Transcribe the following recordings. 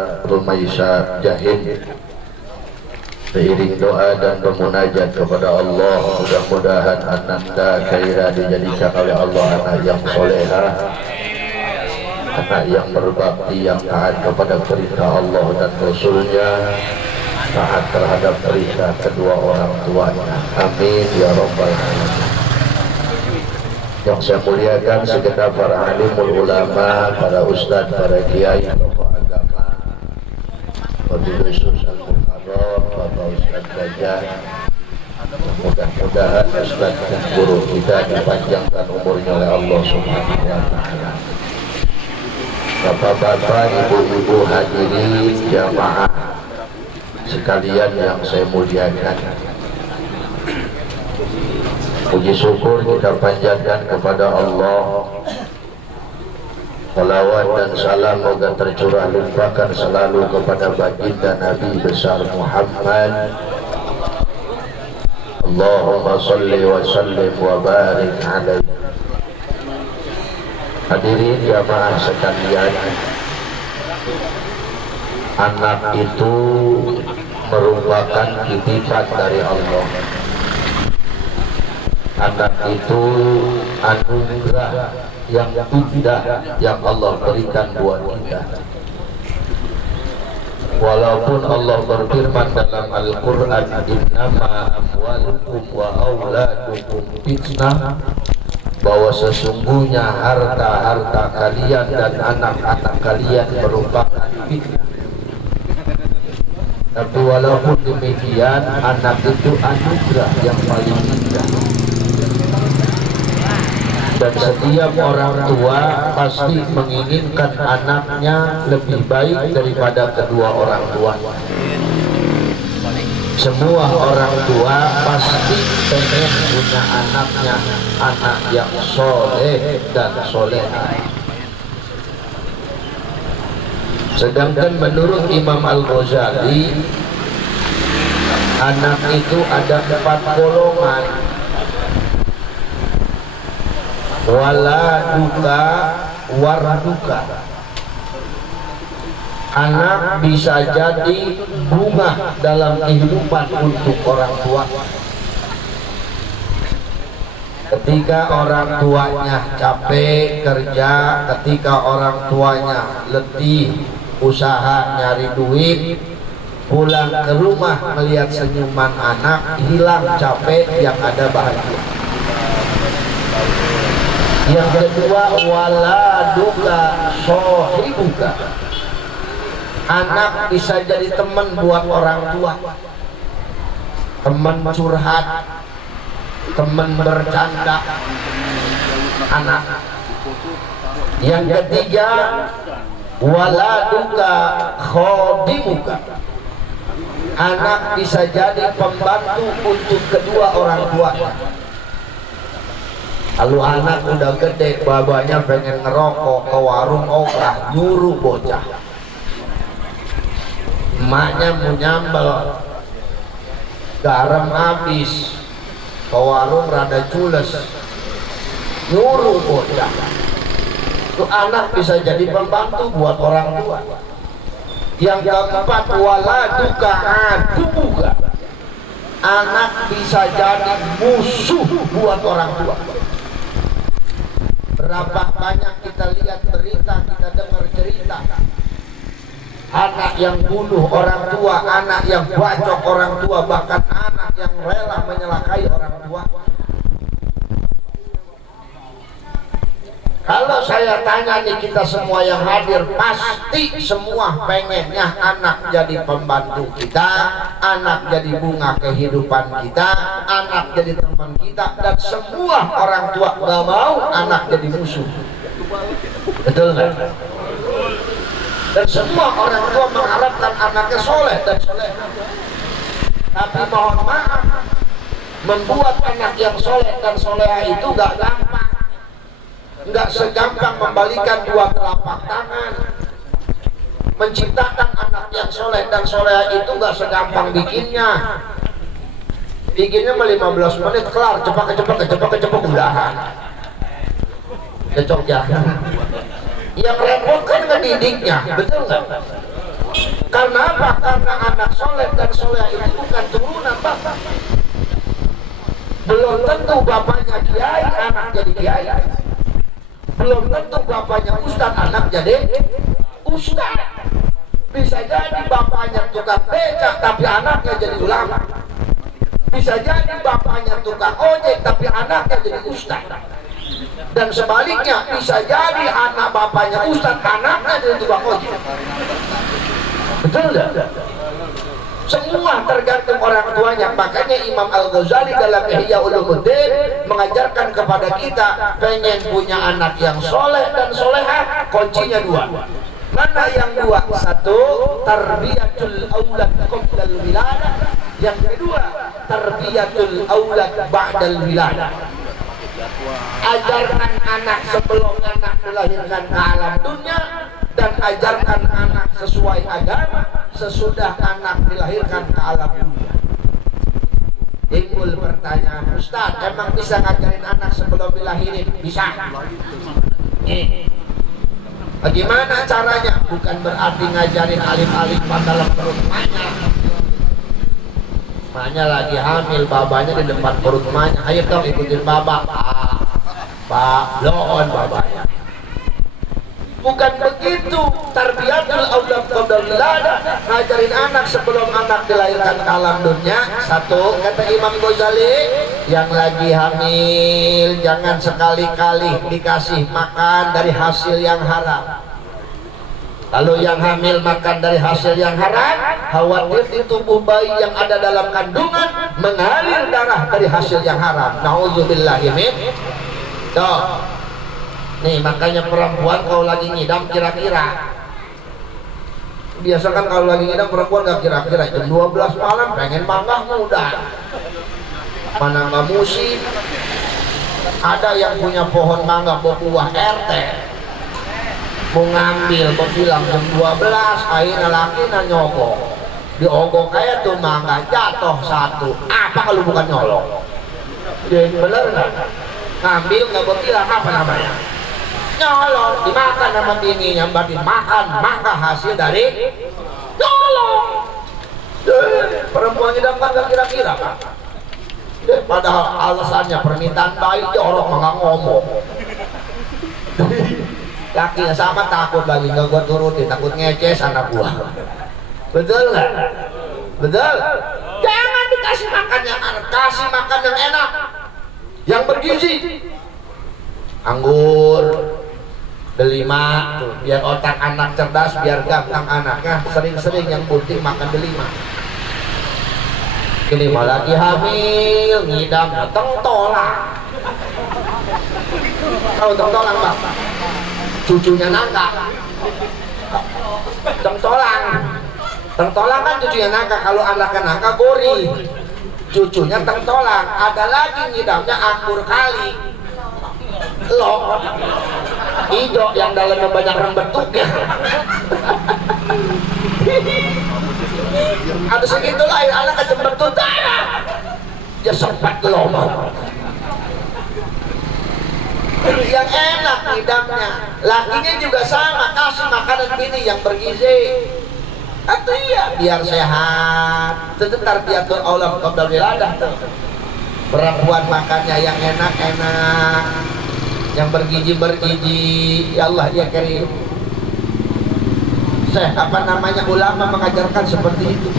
Rumaisa Jahid seiring doa dan bermunajat kepada Allah, mudah-mudahan ananda Khaira dijadikan oleh Allah anak yang soleha, anak yang berbakti, yang taat kepada perintah Allah dan Rasulnya, taat terhadap perintah kedua orang tuanya. Amin ya rabbal alamin. Yang saya muliakan segenap para alimul ulama, para ustadz, para kiai, tokoh agama, Wabillahi Al-Muharram, Bapak Ustadz Gajah. Mudah-mudahan Ustadz dan guru kita dipanjangkan umurnya oleh Allah Subhanahu wa Ta'ala. Bapak-bapak, ibu-ibu hadirin jamaah sekalian yang saya muliakan, puji syukur kita panjatkan kepada Allah. Salawat dan salam moga tercurah limpahkan selalu kepada baginda Nabi besar Muhammad. Allahumma salli wa sallim wa barik alaihi. Hadirin jamaah sekalian, anak itu merupakan titipan dari Allah. Anak itu anugerah yang indah yang Allah berikan buat kita. Walaupun Allah berfirman dalam Al-Quran, innama amwalukum wa auladukum fitnah, bahwa sesungguhnya harta-harta kalian dan anak-anak kalian merupakan fitnah. Tapi walaupun demikian, anak itu anugerah yang paling indah. Dan setiap orang tua pasti menginginkan anaknya lebih baik daripada kedua orang tua. Semua orang tua pasti pengen punya anaknya anak yang soleh dan soleha. Sedangkan menurut Imam Al-Ghazali, anak itu ada 4 golongan. Waladuka warduka. Anak bisa jadi bunga dalam kehidupan untuk orang tua. Ketika orang tuanya capek kerja, ketika orang tuanya letih usaha nyari duit, pulang ke rumah melihat senyuman anak, hilang capek, yang ada bahagia. Yang kedua, waladuka sohibuka. Anak bisa jadi teman buat orang tua, teman curhat, teman bercanda anak. Yang ketiga, waladuka khodimuka. Anak bisa jadi pembantu untuk kedua orang tua. Lalu anak udah gede, babanya pengen ngerokok, ke warung ogah, nyuruh bocah. Emaknya mau nyambel, garam habis, ke warung rada cules, nyuruh bocah. Itu anak bisa jadi pembantu buat orang tua. Yang keempat, waladuka adubuka. Anak bisa jadi musuh buat orang tua. Berapa banyak kita lihat berita, kita dengar cerita anak yang bunuh orang tua, anak yang bacok orang tua, bahkan anak yang rela menyelakai orang tua. Kalau saya tanya nih, kita semua yang hadir pasti semua pengennya anak jadi pembantu kita, anak jadi bunga kehidupan kita, anak jadi teman kita, dan semua orang tua gak mau anak jadi musuh. Betul nggak? Dan semua orang tua mengharapkan anaknya soleh dan soleh. Tapi mohon maaf, membuat anak yang soleh dan soleha itu gak gampang. Nggak segampang membalikan 2 telapak tangan. Menciptakan anak yang soleh dan soleha itu nggak segampang bikinnya. Bikinnya 15 menit kelar, cepak udahan. Cocok ya. Yang repot kan ngedidiknya, betul nggak? Karena apa? Karena anak soleh dan soleh itu bukan turunan bapak. Belum tentu bapaknya kiai, anak jadi kiai. Belum tentu bapaknya ustaz, anak jadi ustaz. Bisa jadi bapaknya tukang becak tapi anaknya jadi ulama. Bisa jadi bapaknya tukang ojek tapi anaknya jadi ustaz. Dan sebaliknya bisa jadi anak bapaknya ustaz, anaknya jadi tukang ojek. Betul tidak? Semua tergantung orang tuanya. Makanya Imam Al-Ghazali dalam Ihya Ulumuddin mengajarkan kepada kita, pengen punya anak yang soleh dan solehah, kuncinya dua. Mana yang dua? Satu, tarbiyatul aulad qabdal wiladah. Yang kedua, tarbiyatul aulad ba'dal wiladah. Ajarkan anak sebelum anak dilahirkan ke alam dunia, dan ajarkan anak sesuai agama sesudah anak dilahirkan ke alam dunia. Timbul pertanyaan, Ustaz, emang bisa ngajarin anak sebelum dilahirin? Bisa. Bagaimana caranya? Bukan berarti ngajarin alif-alif dalam perut emaknya. Emaknya lagi hamil, babanya di depan perut emaknya. Ayo dong ikutin baba. Pak, loon babanya. Bukan begitu. Tarbiyatul aulad qabla wiladah, ngajarin anak sebelum anak dilahirkan ke alam dunia. Satu, kata Imam Ghazali, yang lagi hamil jangan sekali-kali dikasih makan dari hasil yang haram. Kalau yang hamil makan dari hasil yang haram, khawatir di tubuh bayi yang ada dalam kandungan mengalir darah dari hasil yang haram. Nauzubillahi min. Tuh. Nih makanya perempuan kalau lagi ngidam kira-kira. Biasa kan kalau lagi ngidam perempuan gak kira-kira, jam 12 malam pengen mangga muda. Mana nggak musim. Ada yang punya pohon mangga buah RT, mau ngambil, mau bilang jam 12, akhirnya laki nyogok. Diogok kayak tuh mangga jatuh satu. Apa kalau bukan nyolong? Jadi bener nggak? Ngambil nggak berbilang apa namanya? Nyolong, dimakan sama bininya, berarti makan maka hasil dari nyolong. Perempuan ngidam kan gak kira-kira kan? Padahal alasannya permintaan bayi, orang nggak ngomong. Lakinya sama takut lagi, nggak gua turutin, takut ngeces anak gua. Betul nggak? Betul? Jangan dikasih makan yang enak, kasih makan yang enak, yang bergizi. Anggur, delima, tuh, biar otak anak cerdas, biar gampang anaknya. Sering-sering yang penting makan delima. Kelima lagi hamil, ngidam, tengtolang. Tahu tengtolang Pak? Cucunya nangka. Tengtolang. Tengtolang kan cucunya nangka. Kalau anaknya nangka gori, cucunya tengtolang. Ada lagi ngidamnya anggur kali. Loh, hijau yang dalamnya banyak rembetuknya. Ada segitu lah anak kecembetut darah. Ya sempat lomba. Yang enak hidangnya, lakinya juga sama, kasih makanan gini yang bergizi. Atau iya biar sehat. Tentu tarbiyatul aulad qabla wiladah. Perempuan makannya yang enak-enak, yang bergizi. Ya Allah ya Karim. Apa namanya, ulama mengajarkan seperti itu.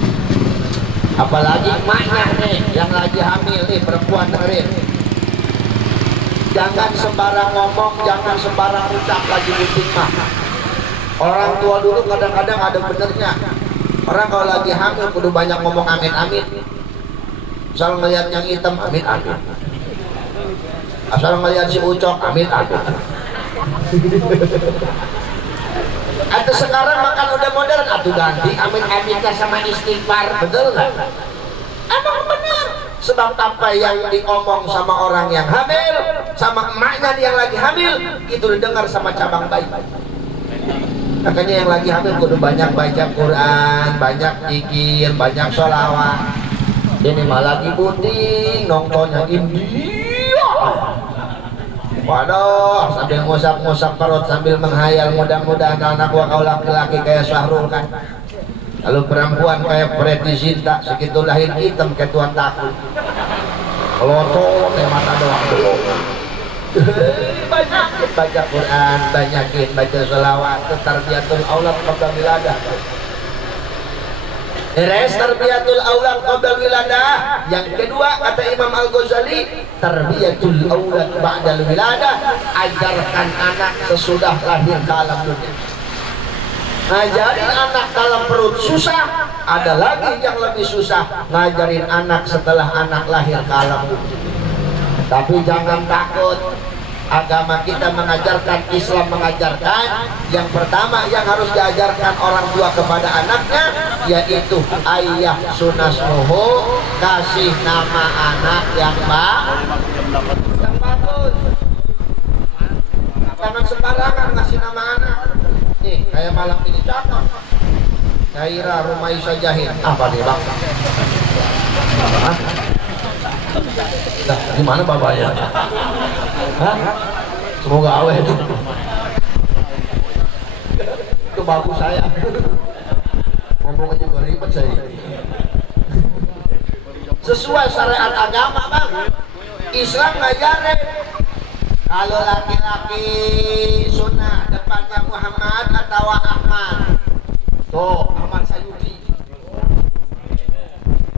Apalagi emaknya nih yang lagi hamil nih, perempuan dengerin. Jangan sembarang ngomong, jangan sembarang ucap lagi penting mah. Orang tua dulu kadang-kadang ada benernya. Orang kalau lagi hamil kudu banyak ngomong amin amin. Asal ngeliat yang hitam amin amin. Asal ngeliat si ucok amin amin. Atau sekarang makan udah modern, atau ganti amin-aminnya sama istighfar, betul nggak? Emang benar. Sebab apa yang diomong sama orang yang hamil, sama emaknya yang lagi hamil, itu didengar sama cabang bayi. Makanya yang lagi hamil kudu banyak baca Quran, banyak zikir, banyak sholawat. Ini malah lagi bunting, nongkrongnya India. Waduh, sambil ngusap-ngusap perut sambil menghayal, mudah-mudahan anak gua kau laki-laki kayak Syahrul kan. Kalau perempuan kayak Preti Sinta segitu lahir hitam kayak Tuhan takut. Kalau mata doang belum. Banyakin baca Quran, banyakin baca selawat, tarbiyatul aulad qabla wiladah. Tarbiyatul aulad qabla wiladah. Yang kedua kata Imam Al-Ghazali, tarbiyatul aulad ba'dal wiladah, ajarkan anak sesudah lahir ke alam dunia. Ngajarin anak dalam perut susah, ada lagi yang lebih susah, ngajarin anak setelah anak lahir ke alam dunia. Tapi jangan takut, agama kita mengajarkan, Islam mengajarkan, yang pertama yang harus diajarkan orang tua kepada anaknya yaitu ayah sunasmuhu, kasih nama anak yang bagus. Jangan sembarangan ngasih nama anak. Nih kayak malam ini cakep, Khaira Rumaisa Jahil. Apa nih bang? Hah? Nah, gimana bapaknya? Hah? Semoga awet itu. Itu bagus saya. Ngomongnya juga ribet saya. Sesuai syariat agama bang, Islam ngajarin kalau laki-laki sunnah depannya Muhammad atau Ahmad. Tuh Ahmad Sayuti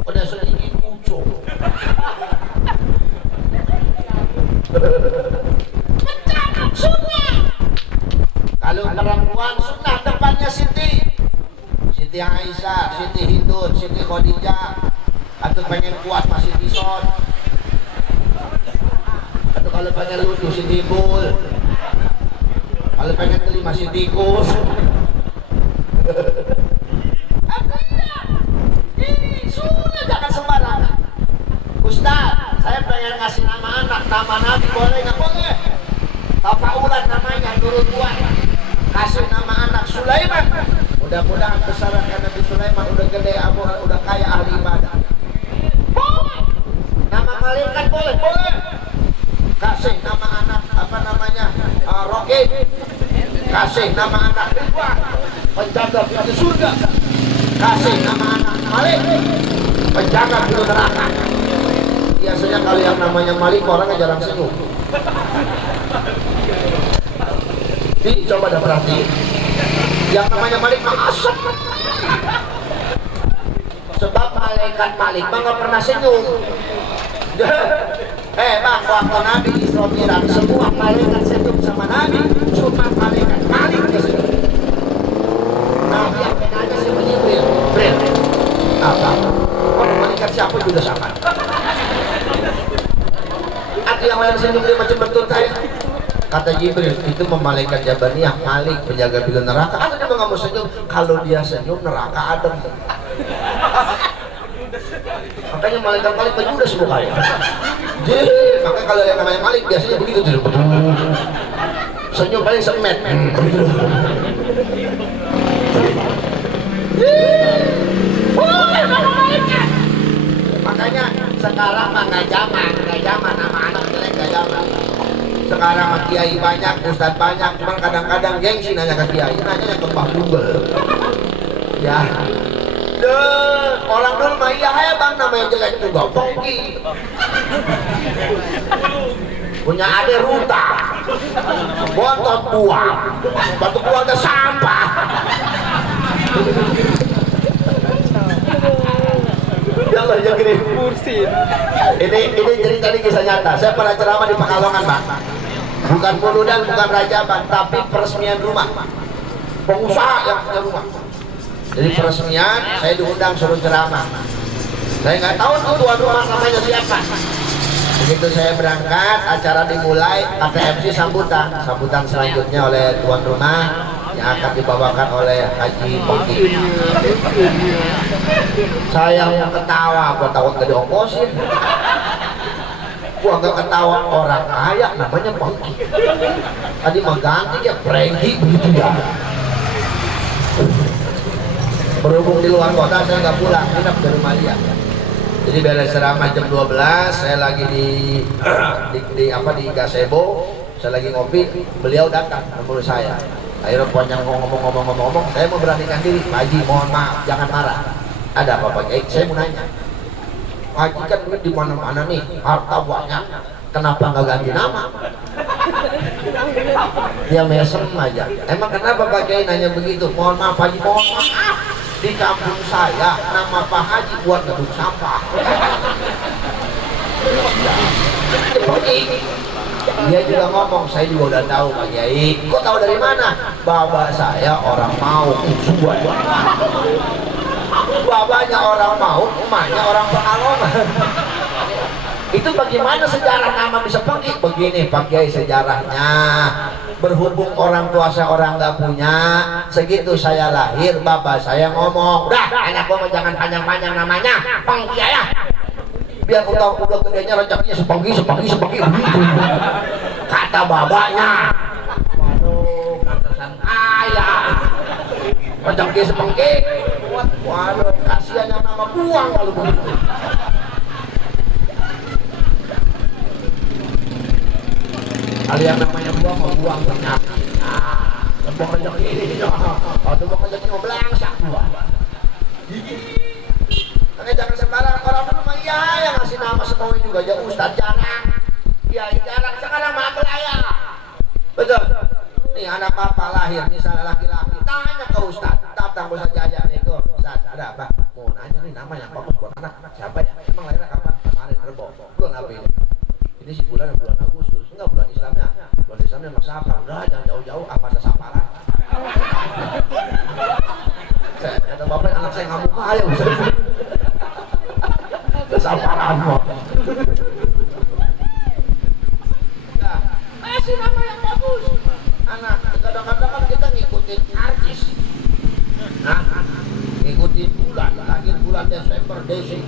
udah sedikit ucuk. Mencatat sunnah. Kalau perempuan sunnah depannya Siti Aisyah, Siti Hindun, Siti Khadijah. Atau pengen kuat masih Tison. Atau kalau pengen lucu Siti Bul. Kalau pengen terima Siti Tikus. Ini sunnah, jangan sembarangan. Ustaz, saya pengen ngasih nama anak, nama Nabi, boleh nggak? Boleh. Tafaulan namanya, nurut Tuhan. Kasih nama anak Sulaiman. Mudah-mudahan besaran Nabi Sulaiman udah gede, udah kaya ahli ibadah. Boleh. Nama malaikat boleh, boleh. Kasih nama anak, apa namanya, Rohib. Kasih nama anak Ridwan, penjaga pintu surga. Kasih nama anak Malik, penjaga pintu neraka. Biasanya kalau yang namanya Malik orangnya jarang senyum. Coba dah perhatiin. Yang namanya Malik mah asap. Sebab malaikat Malik mah nggak pernah senyum. Bang, waktu Nabi Isra Mi'raj semua malaikat senyum sama Nabi, cuma malaikat Malik nggak senyum. Nabi yang penanya si Jibril, apa? Oh, malaikat siapa juga sama. Atau yang lain senyum dia macam betul saya. Kata Jibril, itu malaikat Jabaniyah, Malik, penjaga pintu neraka. Atau dia nggak mau senyum? Kalau dia senyum neraka adem. Makanya malaikat Malik berjudes mukanya. Jadi, makanya kalau yang namanya Malik biasanya begitu tuh. Senyum paling semet. Makanya sekarang mah nggak zaman nama anak jelek nggak zaman. Sekarang mah kiai banyak, ustadz banyak, cuman kadang-kadang gengsi nanya ke kiai, nanya ke Mbah Google. Ya. Orang dulu mah iya ya bang, namanya jelek juga Pongki. Punya ade ruta, bontot buang, batu buangnya sampah. Ya Allah ya gini. Ini cerita ini kisah nyata. Saya pernah ceramah di Pekalongan bang. Bukan puludan, bukan rajaban, tapi peresmian rumah. Pengusaha yang punya rumah. Jadi peresmian, saya diundang suruh ceramah. Saya nggak tahu tuh tuan rumah namanya siapa. Begitu saya berangkat, acara dimulai, KTMC sambutan selanjutnya oleh tuan rumah yang akan dibawakan oleh Haji Pongki. Saya mau ketawa, gua takut gak diongkosin. Gua nggak ketawa, orang kaya namanya Pongki. Tadi mengganti ya Prengki begitu ya. Berhubung di luar kota saya nggak pulang, nginep di rumah dia. Jadi beres ceramah jam 12, saya lagi di gazebo, saya lagi ngopi, beliau datang menurut saya. Akhirnya panjang ngomong, saya mau beranikan diri, Pak Haji mohon maaf, jangan marah. Ada apa Pak Kiai? Saya mau nanya, Pak Haji kan duit di mana-mana nih, harta banyak, kenapa nggak ganti nama? Dia mesem aja. Emang kenapa Pak Kiai nanya begitu? Mohon maaf Pak Haji, mohon maaf. Di kampung saya nama Pak Haji buat ngeduk sampah. Dia juga ngomong, saya juga udah tahu Pak Kiai. Kok tahu dari mana? Bapak saya orang mau, bapaknya orang mau, emaknya orang Pekalongan. Itu bagaimana sejarah nama bisa Pengki? Begini Pak Kiai sejarahnya. Berhubung orang tua saya orang nggak punya, segitu saya lahir, bapak saya ngomong, udah anak gua jangan panjang-panjang namanya, Pengki ya. Biar udah gedenya rezekinya sepengki kata babanya. Waduh, pantesan kaya, rezeki sepengki. Waduh, kasihan yang nama buang kalau begitu. Ada yang namanya buang mau buang penyakit. Buang rezeki ini, atau buang rezeki mau belangsak buang. Jangan sembarang orang itu memang iya yang ngasih nama semua juga aja Ustadz jarang. Iya jarang sekarang mah belaya. Betul. Nih anak bapak lahir misalnya laki-laki, tanya ke Ustadz, datang Ustadz Jaja nih ke Ustadz, ada apa? Mau nanya nih nama yang bagus buat anak siapa ya? Emang lahirnya kapan? Kemarin Rebo. Bulan apa ini? Ini sih bulan Agustus. Enggak bulan Islamnya. Bulan Islamnya emang Safar. Udah jangan jauh-jauh apa sasaparan. Kata bapak anak saya nggak muka ya Ustadz. Kesabaran kok. Nah, kasih nama yang bagus. Anak, kadang-kadang kan kita ngikutin artis. Nah, ngikutin bulan, lahir bulan Desember, Desi.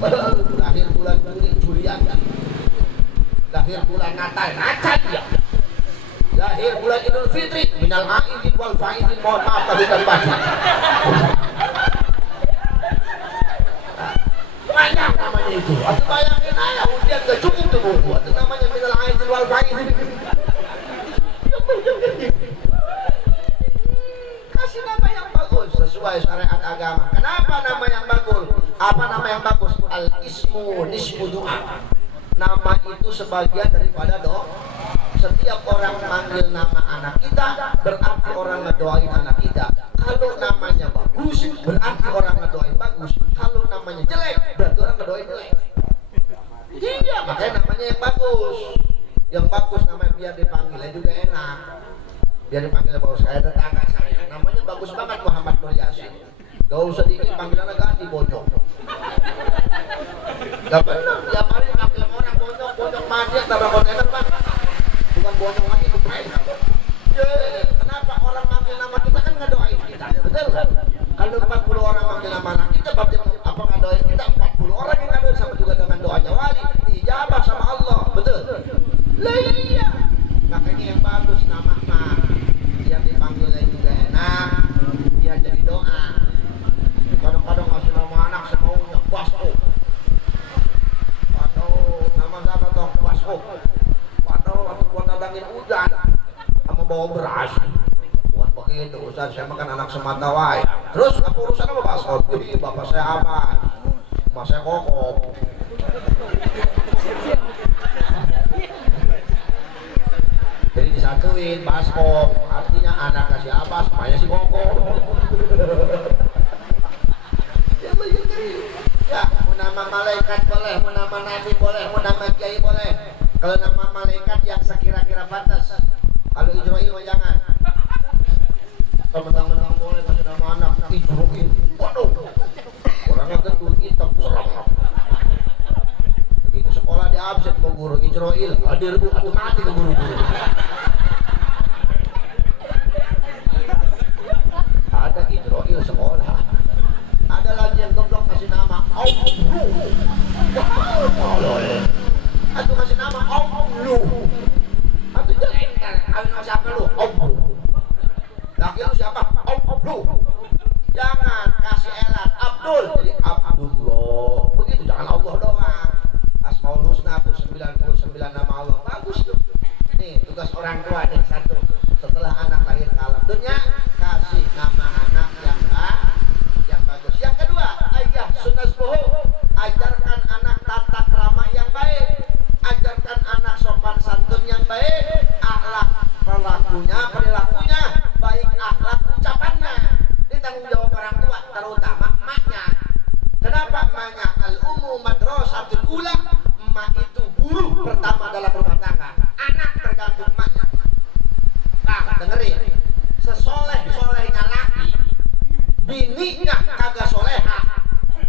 Lahir bulan Juli, Julianti. Lahir bulan Natal, Natal ya. Lahir bulan Idul Fitri, minal aidin wal faidin, mohon maaf lahir dan batin. Banyak namanya itu. Atau bayangin aja ujian gak cukup tuh buku. Itu namanya minal aidin wal faidin. Kasih nama yang bagus sesuai syariat agama. Kenapa nama yang bagus? Apa nama yang bagus? Al-ismu nisbu du'a. Nama itu sebagian daripada doa. Setiap orang manggil nama anak kita berarti orang ngedoain anak kita. Kalau namanya bagus berarti orang ngedoain bagus. Kalau namanya jelek berarti orang ngedoain jelek. Iya, makanya namanya yang bagus. Yang bagus namanya biar dipanggilnya juga enak. Biar dipanggilnya bagus. Kayak tetangga saya namanya bagus banget, Muhammad Nur Yasin. Gak usah dikit panggilannya ganti Bonyok. Gak benar, tiap hari panggil orang Bonyok mandi tabrak kontainer Pak. Bukan Bonyok lagi itu Pak. Kenapa orang manggil nama kita kan ngedoain kita, betul kan? Kalau 40 orang manggil nama anak kita, berarti apa ngedoain kita? 40 orang yang ngedoain sama juga dengan doanya wali, diijabah sama Allah, betul? Lah iya. Makanya yang bagus nama mah, biar dipanggilnya juga enak, biar jadi doa. Kadang-kadang ngasih nama anak semaunya Basko. Atau nama siapa toh Basko. Atau buat nadangin hujan sama bawa beras. Buat begitu Ustaz, saya makan anak semata wae. Terus apa urusan sama Basko? Bapak saya apa? Mas saya Kokok. Jadi disatuin Basko, artinya anak kasih apa? Semuanya si Kokok. Ya, mau nama malaikat boleh, mau nama nabi boleh, mau nama kiai boleh. Kalau nama malaikat yang sekira-kira pantas. Kalau Ijroil mah jangan. Kalau mentang-mentang boleh kasih nama anak Ijroil. Waduh, orangnya gendut hitam serem. Begitu sekolah di absen ke guru Ijroil, hadir bu, atau mati ke guru-guru. Ada Ijroil sekolah. Ada lagi yang goblok kasih nama Om-Lu. Atau kasih nama Om-Lu. Atau jelek kan, kawin sama siapa lu? Om-Lu. Laki lu siapa? Om-Lu. Jangan kasih elat Abdul, jadi Abdullah. Begitu, jangan Allah doang. Asmaul Husna 99 nama Allah. Bagus tuh. Nih, tugas orang tua nih satu. Setelah anak lahir tanggung jawab orang tua, terutama emaknya. Kenapa emaknya? Al-ummu madrasatul ula, emak itu guru pertama dalam rumah tangga. Anak tergantung emaknya. Nah, dengerin, sesoleh-solehnya laki, bininya kagak soleha,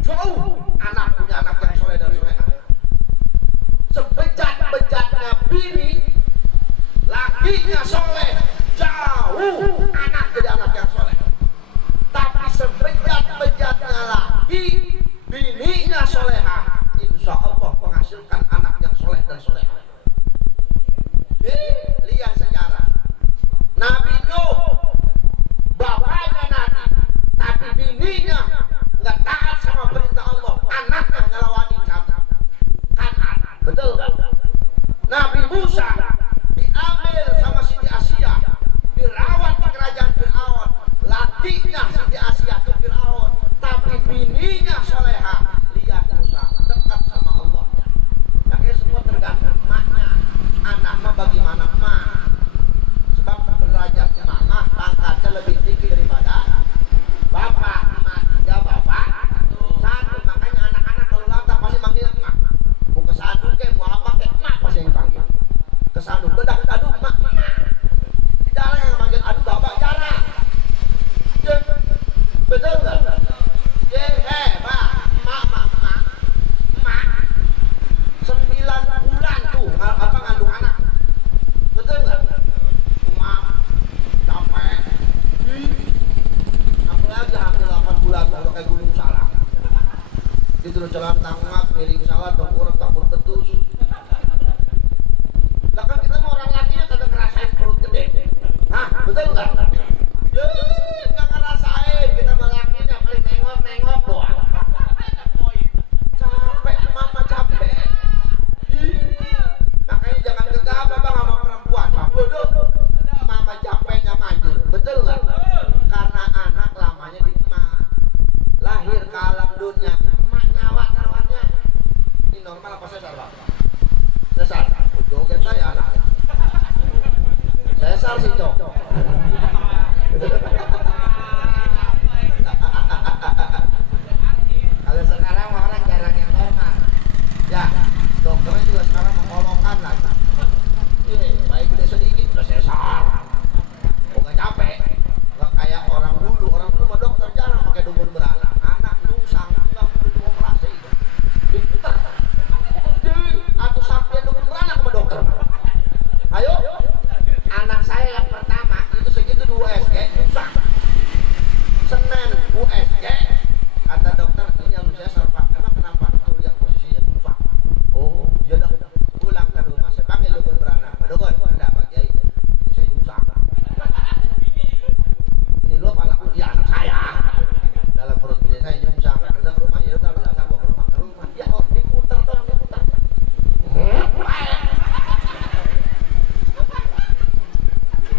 jauh anak punya anak yang soleh dan soleha. Sebejat-bejatnya bini, lakinya soleh, jauh anak jadi anak yang soleh. Tapi sebejat-bejatnya laki, bininya soleha, insya Allah menghasilkan anak yang soleh dan soleha. Lihat sejarah Nabi Nuh, bapaknya Nabi, tapi bininya nggak taat sama perintah Allah, anaknya ngelawanin Kanan. Betul nggak? Nabi Musa diambil sama Siti Asia, dirawat di kerajaan Fir'aun, lakinya Siti Asia itu Fir'aun, tapi bininya soleha. Lihat Musa dekat sama Allah. Makanya semua tergantung emaknya. Anak mah bagaimana emak? Sebab derajat emak pangkatnya lebih tinggi daripada bapak. Emak 3, bapak 1. Makanya anak-anak kalau latah pasti manggil emak. Mau ke sandung ke, mau apa ke, emak pasti yang panggil. Ke sandung, bedak, aduh emak. Jarang yang manggil aduh bapak, jarang. Betul nggak? Pak, emak. 9 bulan tuh apa ngandung anak. Betul nggak? Emak capek. Apalagi hamil 8 bulan kalau kayak gunung salak. Itu jalan tangap, miring sawah, tengkurap, takut betus. Lah kan kita mau orang lakinya kadang ngerasain perut gede. Hah, betul nggak? Nggak ngerasain, kita mau lakinya paling nengok doang. Capek, mama capek. Makanya jangan gegabah bang sama perempuan. Bodoh. Mama capeknya manjur. Betul nggak? Karena anak lamanya di emak. Lahir ke alam dunia, emak nyawa-nyawanya. Ini normal apa sesar bang? Sesar. Joget saya anak. Sesar sih cok. Kalau sekarang orang jarang yang normal. Ya, dokternya juga sekarang mengolongkan lagi. Baik gede sedikit udah sesar. Oh nggak capek, nggak kayak orang dulu. Orang dulu mah dokter jarang pakai dukun beranak. Anak lungsang nggak perlu dioperasi. Pinter. Atau sampai dukun beranak sama dokter. Ayo, anak saya yang pertama itu segitu 2 USG lungsang. Senin USG, kata dokter ini yang saya sarpak. Emang kenapa? Tuh lihat posisinya lungsang. Oh, ya udah pulang ke rumah. Saya panggil dukun beranak. Pak dukun, ada Pak Kiai. Ini saya lungsang. Ini lu apa anak lu? Ya anak saya. Dalam perut ini saya lungsang. Kita ke rumah. Ya udah lu datang gua ke rumah. Ya oh diputar dong, diputar.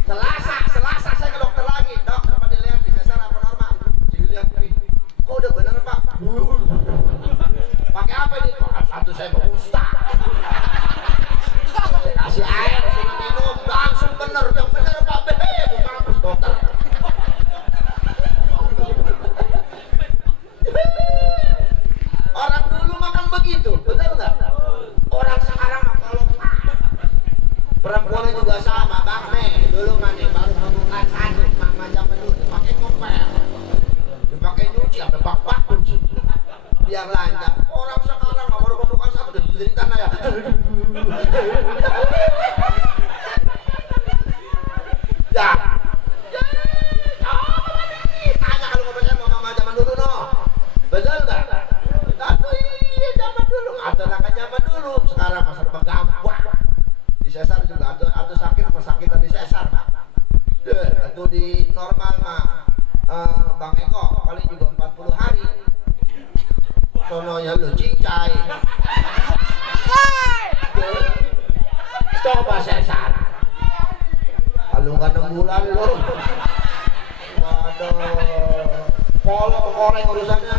Selasa saya ke dokter lagi. Dok, apa dilihat di sesar apa normal? Dilihat, kok udah bener Pak? Pakai apa ini? Satu saya mau ustaz. Saya kasih air, suruh minum, langsung bener. Yang bener Pak B, bagus dokter. Orang dulu makan begitu, betul nggak? Orang sekarang kalau perempuannya juga sama, Bang Me. Dulu mandi baru membuka sanduk, macam dulu dipakai ngopel, dipakai nyuci, sampai bak-bak cuci, biar lancar. Orang sekarang nggak baru membuka sanduk, udah jadi tanah ya. Ya. Tanya kalau ngomongnya mama zaman dulu no, betul nggak? Atau iya zaman dulu, atau nggak zaman dulu. Sekarang masa depan gampang. Di sesar juga atau sakit sama sakitan di sesar Pak. Atau di normal mah Bang Eko paling juga 40 hari. Sononya lu cincai. Coba sesar. Kalau nggak 6 bulan lu. Waduh. Polo koreng urusannya.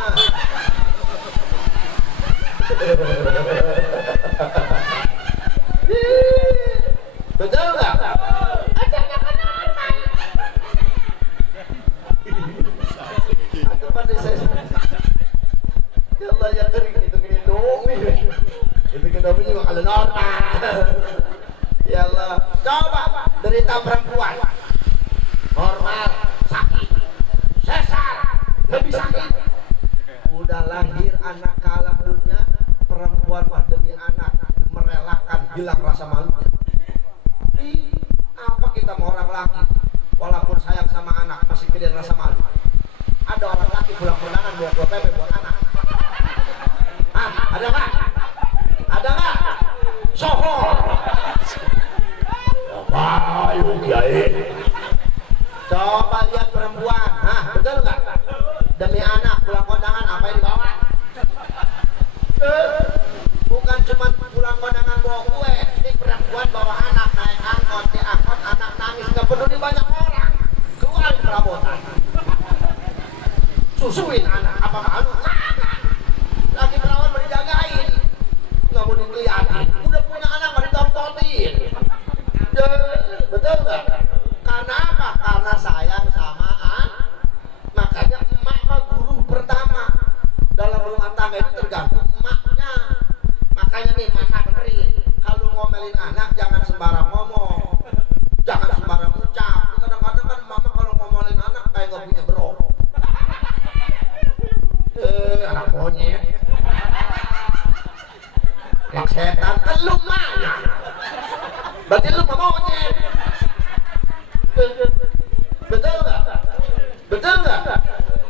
Betul nggak? Acaranya kan normal. apa nih saya? Ya Allah ya kering itu gini domi. Itu domi juga kalau normal. Ya Allah. Coba derita perempuan normal sakit, sesar lebih sakit. Udah lahir anak ke alam dunia, perempuan mah demi anak merelakan hilang rasa malunya. Apa kita mau orang laki walaupun sayang sama anak masih kehilangan rasa malu? Ada orang laki pulang kondangan buat 2 PP buat anak. Ada nggak? Ada nggak? Soho. Apa yuk kiai? Coba lihat perempuan, betul nggak? Demi anak pulang kondangan apa yang dibawa? Bukan cuma pulang kondangan bawa kue, ini perempuan bawa anak naik angkot, di angkot anak nangis nggak peduli banyak orang, keluarin perabotan, susuin anak, apa malu? Lagi perawan mau dijagain, nggak mau dilihatin, udah punya anak mau ditontonin, betul nggak? Karena apa? Karena sayang sama makanya emak mah guru pertama dalam rumah tangga itu tergantung emaknya. Makanya nih mama dengerin, kalau ngomelin anak jangan sembarang ngomong, jangan sembarang ucap. Kadang-kadang kan mama kalau ngomelin anak kayak nggak punya bro. Anak monyet, yang setan kan lu mana? Berarti lu monyet. Betul nggak? Betul nggak?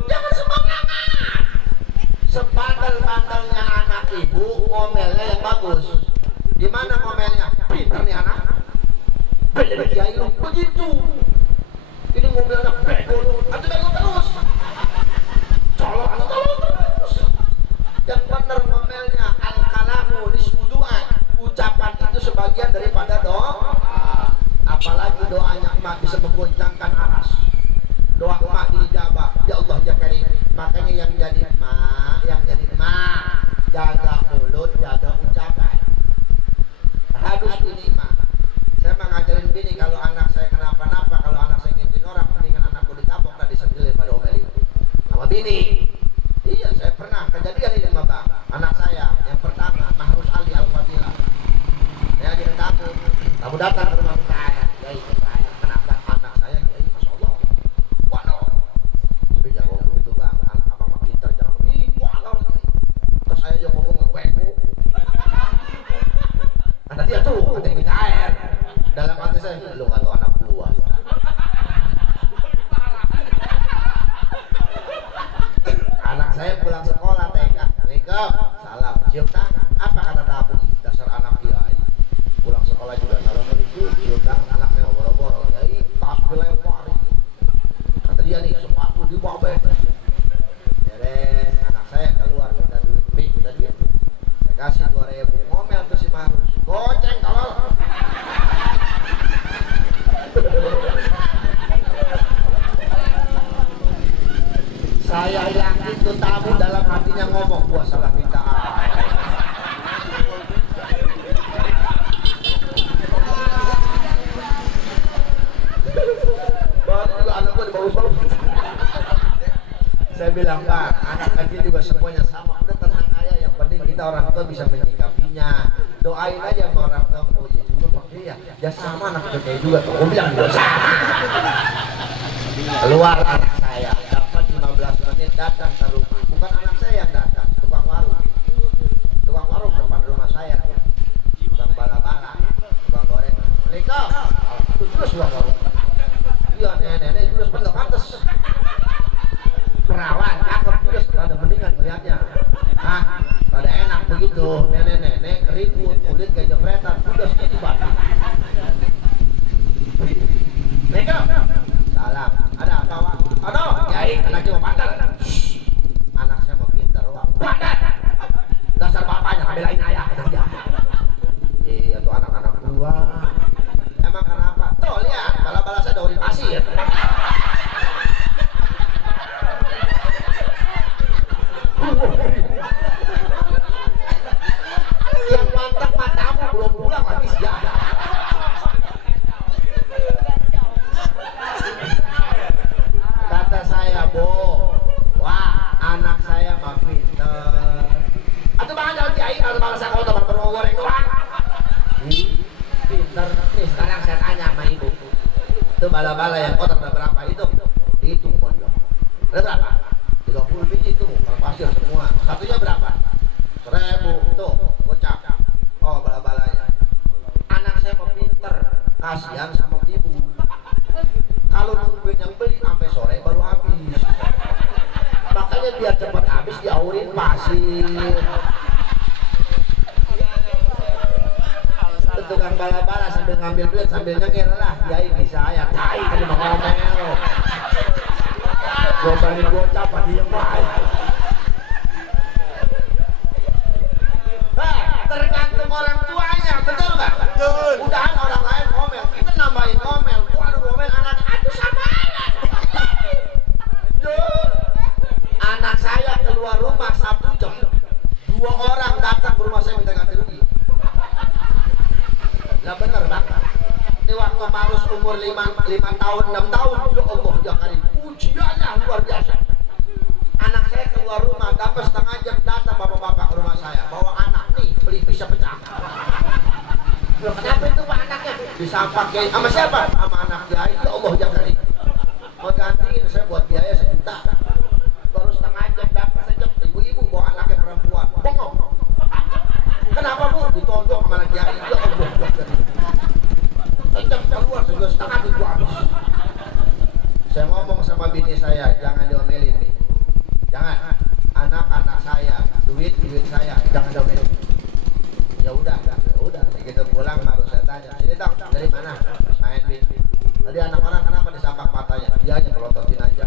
Jangan sembarangan. Sebandel-bandelnya anak ibu, ngomelnya yang bagus. Gimana ngomelnya? Pinter nih anak. Jadi kiai lu begitu. Ini ngomel anak bego lu. Atau bego terus. Colok atau tolong terus. Yang bener ngomelnya al-kalamu nisfu du'a. Ucapan itu sebagian daripada doa. Apalagi doanya emak bisa menggoncangkan aras. Doa emak diijabah, ya Allah ya Karim. Makanya yang jadi emak, jaga mulut, jaga ucapan. Harus ini emak. Saya mengajarin bini kalau anak saya kenapa-napa, kalau anak saya ngintin orang, mendingan anakku ditabok dan disentil pada omelin sama bini. Iya, saya pernah kejadian ini sama bang. Anak saya yang pertama Mahrus Ali Al-Fadilah. Saya dia takut, kamu datang ke rumah saya. Ya itu saya, kenapa anak saya? Ya masya Allah. Tapi jangan ngomong gitu bang, anak abang mah pintar, jangan terus saya juga ngomong ngekweko. Kata dia tuh, katanya minta air. Dalam hati saya, lu gak tau anak gua. Anak saya pulang sekolah TK, Assalamualaikum, salam, cium tangan. Apa kata tamu? Dasar anak kiai. Pulang sekolah juga salam itu, cium tangan. Anak saya boro-boro, kiai tas dilemparin. Kata dia nih, sepatu dibobek. Beres, anak saya keluar minta duit, minta duit. Saya kasih 2.000, ngomel tuh si Marus, goceng kalau. Saya yakin tuh tamu dalam hatinya ngomong, gua salah minta air. Baru juga anak gua dibawa-bawa. Saya bilang, Pak, anak kecil juga semuanya sama. Udah tenang ayah, yang penting kita orang tua bisa menyikapinya. Doain aja sama orang tua. Oh iya juga Pak, ya sama anak kecil juga. Aku bilang juga sama. Keluar anak saya, dapat 15 menit datang ke rumah. Bukan anak saya yang datang, tukang warung. Tukang warung depan rumah saya. Tukang bala-bala, tukang goreng. Assalamualaikum. Itu juga sudah warung. Iya, nenek-nenek juga sebentar pantes. Perawan, cakep juga, pada mendingan melihatnya. Pada enak begitu, nenek-nenek keriput, kulit kayak jepretan, udah segini batik. Assalamualaikum. Salam. Ada apa, Wak? Aduh, Kiai, anaknya mau bandar. Anak saya mau pintar, Wak. Bandar. Dasar bapaknya ngebelain ayah, kata dia. Iya, tuh anak-anak gua. Emang kenapa? Tuh, lihat, bala-bala saya daurin pasir. Yang mantap matamu belum pulang lagi siapa? Kata saya, Bo, bala-bala yang kotor ada berapa itu? Itu pondok. Ada berapa? 30 biji tuh, kalau pasir semua. Satunya berapa? 1000 tuh, gocap. Oh, bala-balanya. Anak saya mau pinter, kasihan sama ibu. Kalau nungguin yang beli sampai sore baru habis. Makanya biar cepat habis diaurin pasir. Tukang bala-bala sambil ngambil duit sambil nyengir lah, kiai bisa ya. Tai tadi mau ngomel. Gobalin bocah apa diem baik. Tergantung orang tuanya, betul nggak? Betul. Udahan orang lain ngomel, kita nambahin ngomel. Waduh ngomel anak, aduh sama anak. Anak saya keluar rumah Sabtu jam 2 orang datang ke rumah saya minta ganti rugi. Lah bener bang. Ini waktu Marus umur 5 tahun 6 tahun, ya Allah ya Karim, ujiannya luar biasa. Anak saya keluar rumah, dapat setengah jam datang bapak-bapak ke rumah saya, bawa anak nih beli bisa pecah. Loh, kenapa itu pak anaknya? Disampak kiai, sama siapa? Sama anak kiai, ya Allah ya Karim. Mau gantiin saya buat biaya 1 juta. Baru setengah jam dapat saja, ibu-ibu bawa anaknya perempuan, bengong. Kenapa bu? Ditonjok sama anak kiai, ya Allah ya Karim. Jam keluar sudah setengah itu habis. Saya ngomong sama bini saya, jangan diomelin nih. Jangan, anak-anak saya, duit saya, jangan diomelin. Ya udah. Begitu pulang baru saya tanya, sini dong, dari mana? Main bin. Tadi anak orang kenapa disampak matanya? Dia hanya melototin aja.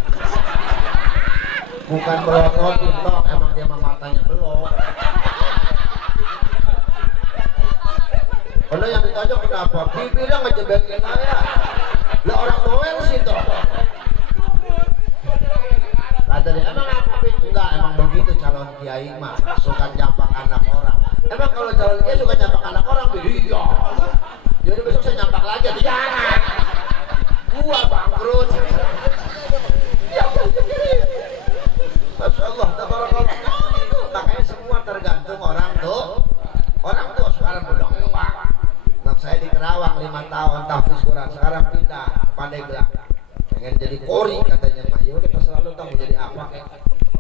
Bukan melototin toh, emang dia matanya belok. Kalau yang ditonjok kenapa? Bibirnya ngejebekin saya. Lah orang doel sih toh. Kata dia, emang apa? Enggak, emang begitu calon kiai mah, suka nyampak anak orang. Emang kalau calon kiai suka nyampak anak orang? Iya. Jadi besok saya nyampak lagi, jangan. Gua bangkrut. Ya Masya Allah, tabarakallah. Makanya semua tergantung orang tuh. Orang tuh sekarang udah mewah. Anak saya di Kerawang 5 tahun tahfiz Quran, sekarang pindah Pandeglang. Pengen jadi kori katanya mah. Ya udah selalu tahu jadi apa.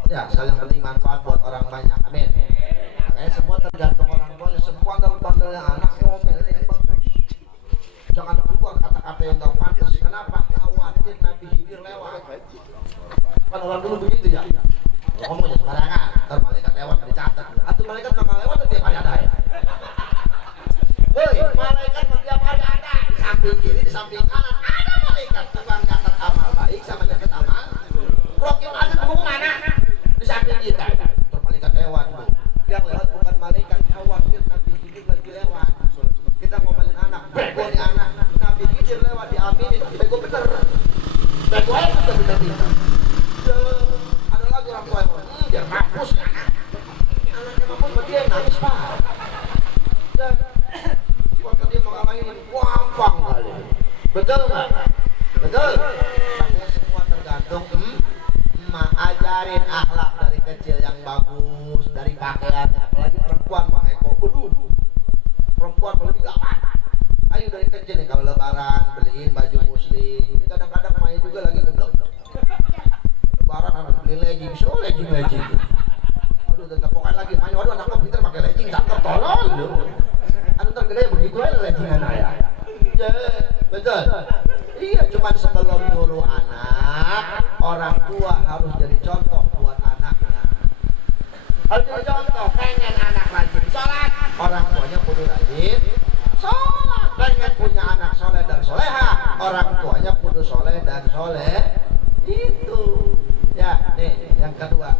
Ya, saling penting manfaat buat orang banyak. Amin. Makanya semua tergantung orang tuanya. Semua dalam pandangan anak ngomel yang bagus. Jangan keluar kata-kata yang tak pantas. Kenapa? Khawatir Nabi Khidir lewat. Kan orang dulu begitu ya. Ngomongnya sembarangan. Ntar malaikat lewat dicatat. Atau malaikat bakal lewat tiap hari ada ya. Woi, malaikat tiap hari ada. Di samping kiri, di samping kanan ada malaikat. Tukang nyatat amal baik sama nyatat amal. Rokim ada temu mana? Di samping kita. Terus malaikat lewat bu. Yang lewat bukan malaikat, khawatir Nabi Khidir lagi lewat. Kita ngomelin anak, bego nih anak. Nabi Khidir lewat diaminin, bego bener. Bego aja sudah bener-bener. Ada lagi orang tua yang ngomong, biar mampus anak. Anaknya mampus, dia yang nangis pak. Waktu dia mengalahin, gampang kali. Betul nggak? Betul. Makanya semua tergantung. Ajarin akhlak dari kecil yang bagus, dari pakaiannya. Apalagi perempuan Bang Eko. Perempuan lebih gampang. Ayo dari kecil nih kalau lebaran beliin baju muslim. Ini kadang-kadang main juga lagi geblok. Lebaran anak beli legging, so legging. Aduh, tetap pokoknya lagi main. Waduh, anakku pinter pakai legging, cakep tolol lu. Anu tergede begitu aja legging anak ya. Betul. Iya, cuman sebelum nyuruh anak, orang tua harus jadi contoh buat anaknya. Harus jadi contoh, pengen anak rajin sholat, orang tuanya kudu rajin sholat. Pengen punya anak soleh dan soleha, orang tuanya kudu soleh dan soleh. Itu. Ya, nih yang kedua.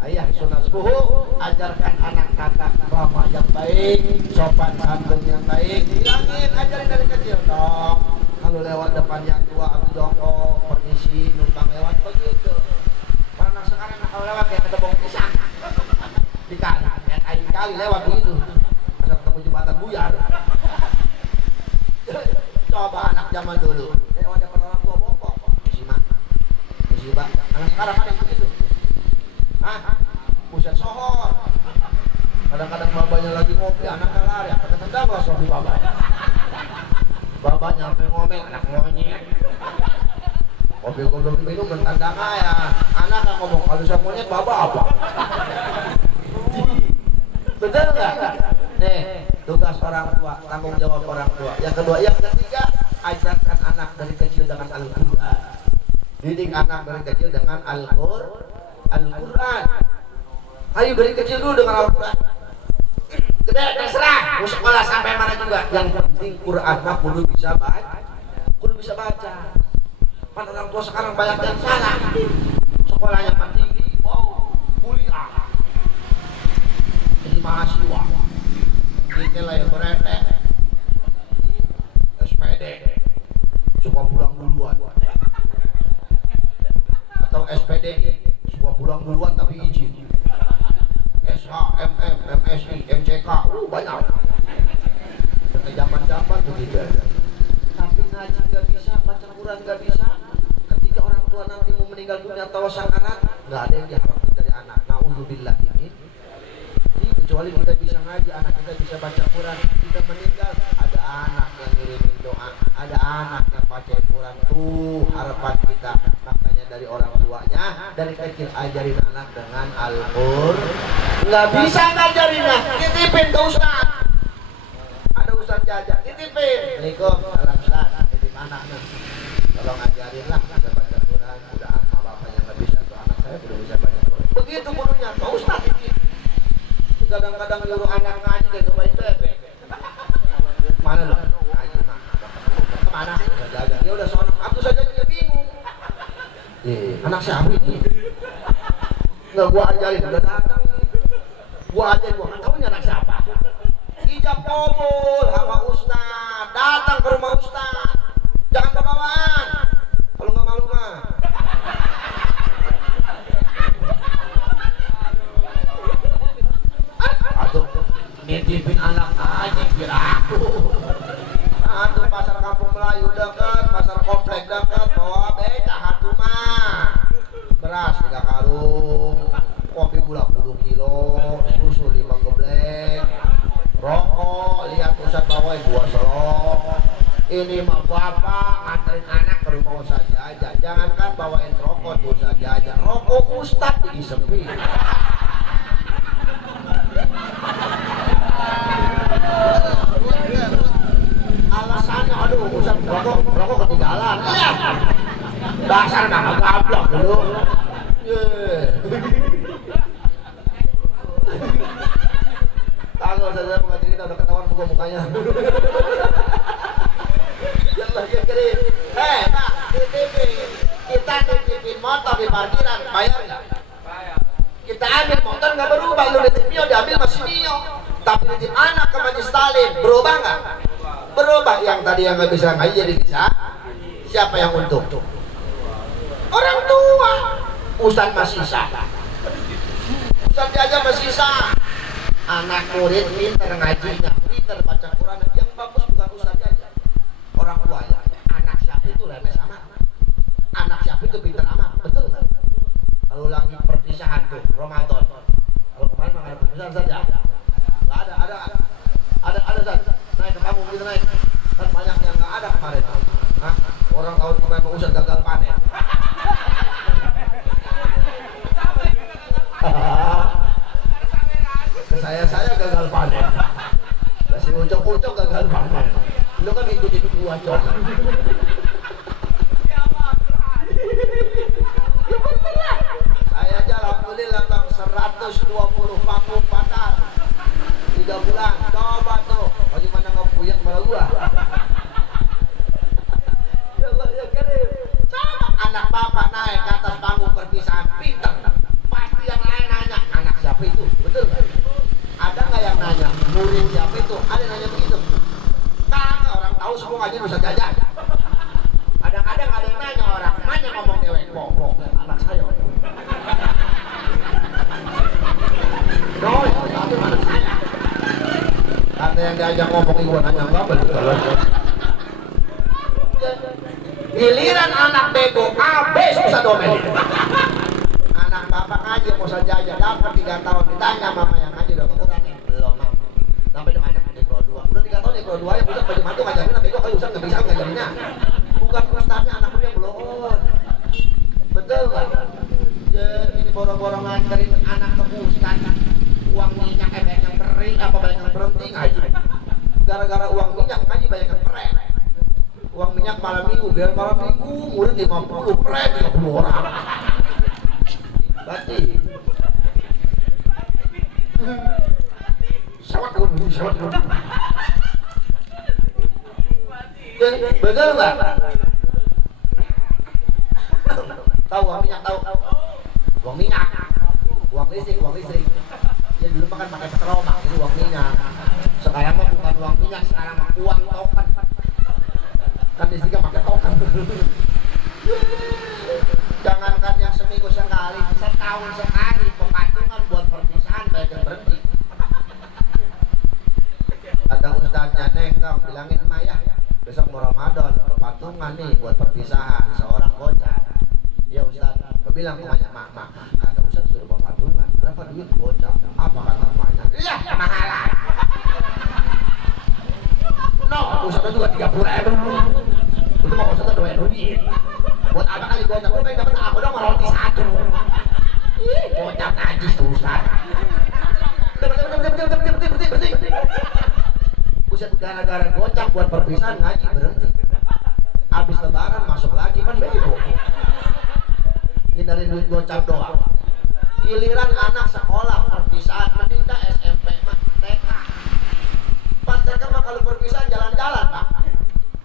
Ayah sunat subuh, ajarkan anak tata krama yang baik, sopan santun yang baik. Bilangin, ajarin dari kecil dong. Kalau lewat depan yang tua atau jongkok, permisi, numpang lewat begitu. Karena sekarang kalau lewat kayak ada bong pisang di kanan, kayak kali lewat begitu. Masa ketemu jembatan buyar. Coba anak zaman dulu, lewat depan orang tua bongkok, musibah. Anak sekarang ada yang begitu. Hah? Pusat sohor. Kadang-kadang babanya lagi ngopi, anaknya lari, apa tendang lah sopi babanya. Babanya sampai ngomel, anak ngonyek. Kopi gue belum minum mentandang ya. Anak kan ngomong kalau saya monyet bapak apa? Betul nggak? Nih, tugas orang tua, tanggung jawab orang tua. Yang kedua, yang ketiga, ajarkan anak dari kecil dengan Al-Quran. Didik anak dari kecil dengan Al-Quran. Ayo dari kecil dulu dengan Al-Quran. Gede terserah, mau sekolah sampai mana juga. Yang penting Quran mah kudu bisa baca. Kudu bisa baca. Kan orang tua sekarang banyak yang salah. Sekolahnya kan tinggi, wow, kuliah. Jadi mahasiswa. Nilai berete, SPD, suka pulang duluan. Atau SPD, suka pulang duluan tapi izin. SH, MM, MSI, MCK, banyak. Ke zaman-zaman begitu aja. Tapi ngaji nggak bisa, baca Quran nggak bisa. Ketika orang tua nanti mau meninggal dunia atau sakarat, nggak ada yang diharapkan dari anak. Naudzubillah ini. Kecuali kita bisa ngaji, anak kita bisa baca Quran, kita meninggal, ada anak yang ngirimin doa, ada anak yang baca Quran. Tuh harapan kita. Makanya dari orang tuanya, dari kecil ajarin anak dengan Al-Quran. Nggak bisa ngajarin lah, titipin ke Ustaz. Ada Ustaz Jajak, titipin. Assalamualaikum, salam Ustaz, titip anaknya. Tolong ajarin lah, bisa baca Quran. Udah sama bapaknya nggak bisa, tuh anak saya udah bisa baca Quran. Begitu gurunya, ke Ustaz titip. Kadang-kadang nyuruh anak ngaji dan nyobain bebek. Mana lu? Ngaji mah. Kemana? Jaga. Dia udah sono. Aku saja dia bingung. Anak siapa ini? Nggak gua ajarin, udah datang. Gua ajarin, gua nggak tahu ini anak siapa. Ijab kabul sama Ustaz. Datang ke rumah Ustaz. Jangan bawaan. Kalau nggak malu mah. Aduh, nitipin anak aja kira aku. Aduh, pasar kampung Melayu dekat, pasar komplek dekat, bawa beca hatu mah. Beras 3 karung, kopi gula 10 kilo, susu 5 geblek, rokok, lihat Ustaz bawain 2 selong. Ini mah bapak anterin anak ke rumah Ustaz aja. Jangankan bawain rokok tuh Ustaz aja. Rokok Ustaz disepi. Alasannya aduh Ustaz rokok ketinggalan. Dasar kakak gablok dulu. Kalau saya mengaji kita udah ketahuan mukanya. Yang lagi kirim. Pak, kita titipin motor di parkiran, bayar nggak? Kita ambil motor nggak berubah, lu nitip Mio diambil masih Mio. Tapi nitip anak ke Majlis Talim, berubah nggak? Berubah. Yang tadi yang nggak bisa ngaji jadi bisa. Siapa yang untung? Orang tua. Ustaz masih sah. Ustaz aja masih sah. Anak murid pinter ngajinya, pinter baca Quran. Yang bagus bukan Ustaz aja, orang tuanya. Anak siapa itu lemes amat. Anak siapa itu pinter amat, betul nggak? Kalau lagi perpisahan tuh Ramadan, kalau kemarin nggak ada perpisahan saja, nggak ada Zat. Naik ke kamu gitu naik, kan banyak yang nggak ada kemarin. Hah? Orang tahun kemarin Ustaz gagal panen. Saya gagal panen. Kasih ucok gagal panen. Lu kan ikutin gua cok. Saya aja alhamdulillah bang 120 panggung patah 3 bulan. Coba tuh bagaimana ngepuyeng sama gua. Ya Allah ya Karim. Coba anak bapak naik ke atas panggung perpisahan pinter. Pasti yang lain nanya anak siapa itu, betul nggak? Ada nggak yang nanya murid siapa itu? Ada yang nanya begitu? Kagak, orang tahu semua ngaji bisa jajan. Kadang-kadang ada yang nanya orang mana ngomong dewek, bohong anak saya. Tapi anak saya. Kata yang diajak ngomong ibu nanya nggak betul. Giliran anak bego, habis susah domen. Anak bapak ngaji mau saja aja dapat 3 tahun, ditanya mama yang ngaji udah kekurangan belum mak. Sampai di mana? Nekro 2. Udah 3 tahun nekro 2 ya Ustaz bagaimana tuh ngajarin bego kayak Ustaz nggak bisa ngajarinnya. Bukan ustaznya anaknya yang belum. Betul Pak. Ini boro-boro nganterin anak ke Ustaz, uang minyak banyak yang kering apa banyak yang berhenti ngaji. Gara-gara uang minyak ngaji banyak yang keren. Uang minyak malam minggu, biar malam minggu murid 50, keren 30 orang. Berarti sawat dulu. Betul nggak? Tahu uang minyak, tahu? Uang minyak, uang listrik. Ya dulu makan pakai petromak, ini uang minyak. Sekarang mah bukan uang minyak, sekarang mah uang token. Kan listriknya pakai token. Jangankan yang seminggu sekali, setahun sekali pematungan buat perpisahan banyak yang berhenti. Kata ustadznya, Neng, dong, bilangin emak ya, besok mau Ramadan, pepatungan nih buat perpisahan seorang gocap. Ya ustadz, bilang emaknya, mak, kata ustadz suruh pepatungan, berapa duit gocap? Apa kata emaknya? Iya, mahalan. No, ustadz juga 30.000. Itu mau ustadz doain duit. Buat apa kali gocap? Gue pengen dapet aku dong roti 1. Ih, gocap najis tuh ustadz. Berhenti. Buset, gara-gara gocap buat perpisahan ngaji berhenti. Habis lebaran masuk lagi kan bego. Ngindarin duit gocap doang. Giliran anak sekolah perpisahan mending SMP mah TK. Pas TK mah kalau perpisahan jalan-jalan Pak.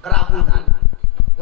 Kerabunan.